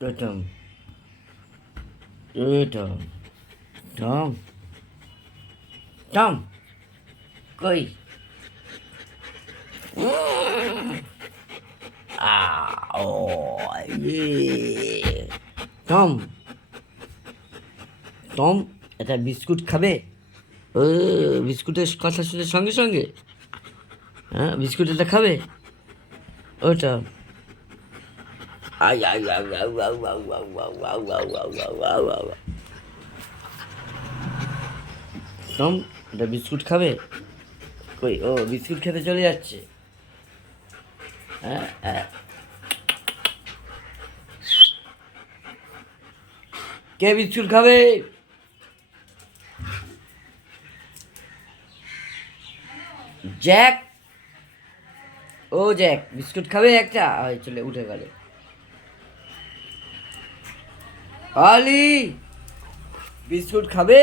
Tom Tom Tom Tom কই ও Tom Tom একটা biscuit খাবে? ও বিস্কুটের কথা শুনে সঙ্গে সঙ্গে হ্যাঁ বিস্কুট এটা খাবে ওটা টম এটা বিস্কুট খাবে? কই ও বিস্কুট খেতে চলে যাচ্ছে। হ্যাঁ হ্যাঁ কে বিস্কুট খাবে? জ্যাক ও জ্যাক বিস্কুট খাবে একটা? চলে উঠে গেল। অলি বিস্কুট খাবে?